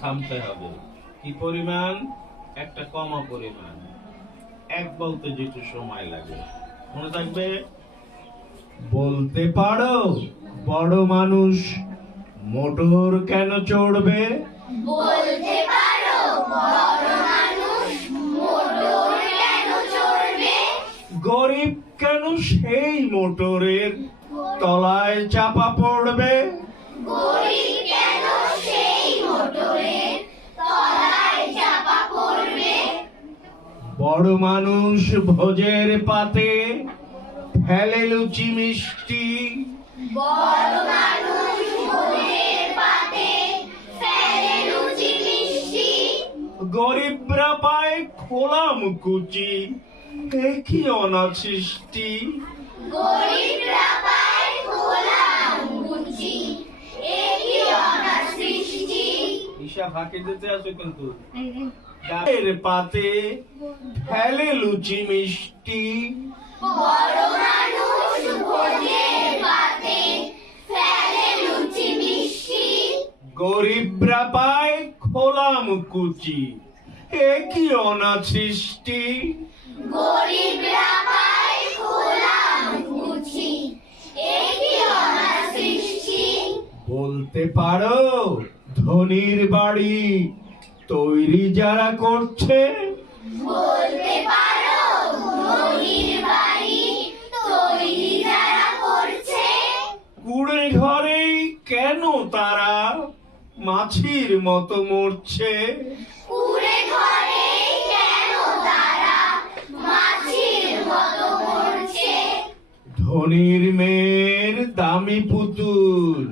থামতে হবে। কি পরিমাণ? একটা কমা পরিমাণ। এক বলতে যেটু সময় লাগে মনে থাকবে। বলতে পারো বড় মানুষ মোটর কেন চড়বে? বলতে পারো বড় মানুষ মোটর কেন চড়বে? গরিব কেন সেই মোটরের তলায় চাপা পড়বে? গরিব কেন সেই মোটরের তলায় চাপা পড়বে? বড় মানুষ ভোজের পাতে ফেলে লুচি মিষ্টি। বড় মানুষ ভোজের পাতে ফেলে লুচি মিষ্টি। গরিবরা পায় খোলা মুকুচি, এ কি অনাসৃষ্টি। গরিবরা পায় খোলা মুচি, এ কি অনাসৃষ্টি। ঈশা ফাঁকে দিতে আসো কিন্তু। ডালের পাতে ফেলে লুচি মিষ্টি। বড় মানুষ ভোজের পাতে ফেলে লুচি মিষ্টি। গরিবরা পায় খোলা মুকুচি, এ কি অনাসৃষ্টি। গরিবরা পায় খোলা মুচি, এ কি অনাসৃষ্টি। বলতে পারো ধনির বাড়ি তৈরি যারা করছে? বলতে পারো ধনির বাড়ি তৈরি যারা করছে? কুড়ে ঘরেই কেন তারা মাছির মতো মরছে? কুড়ে ঘরে কেন তারা মাছির মতো মরছে? ধনির মেয়ের দামি পুতুল,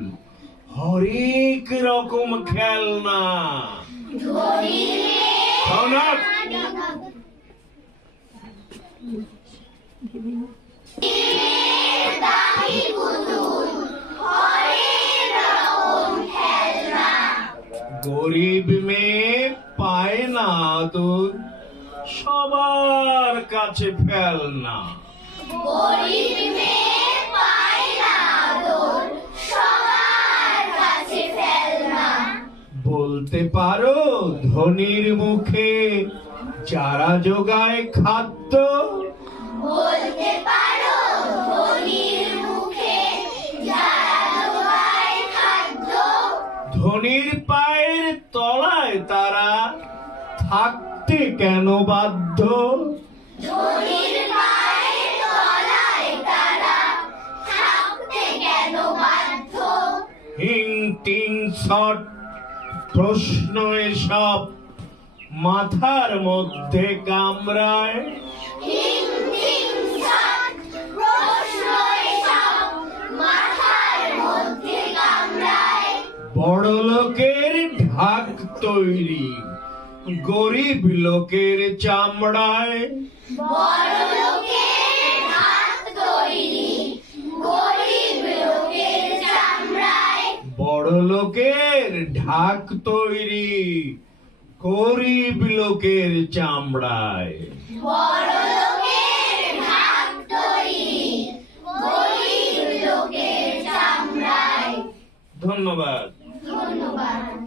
হরেক রকম খেলনা। ধনির সনাত মেয়ের দামি পুতুল, হরেক রকম খেলনা। গরিব মেয়ে পায় না আদর, সবার কাছে ফেলনা। গরিব মেয়ে পায় না আদর, সবার কাছে ফেলনা। বলতে পারো ধনির মুখে যারা যোগায় খাদ্য? বলতে পারো ধনির মুখে যারা যোগায় খাদ্য? ধনির পায়ের তলায় তারা থাকতে কেন বাধ্য? ধনির পায়ের তলায় তারা থাকতে কেন বাধ্য? হিং টিং শট প্রশ্ন এসব মাথার মধ্যে কামড়ায়। হিং টিং শট প্রশ্ন এসব মাথার মধ্যে কামড়ায়। বড় লোকের ঢাক তৈরি গরিব লোকের চামড়ায়। বড় লোকের হাত তৈরি গরিব লোকের চামড়ায়। বড় লোকের ঢাক তৈরি গরিব লোকের চামড়ায়। বড় লোকের হাত তৈরি গরিব লোকের চামড়ায়। ধন্যবাদ। ধন্যবাদ।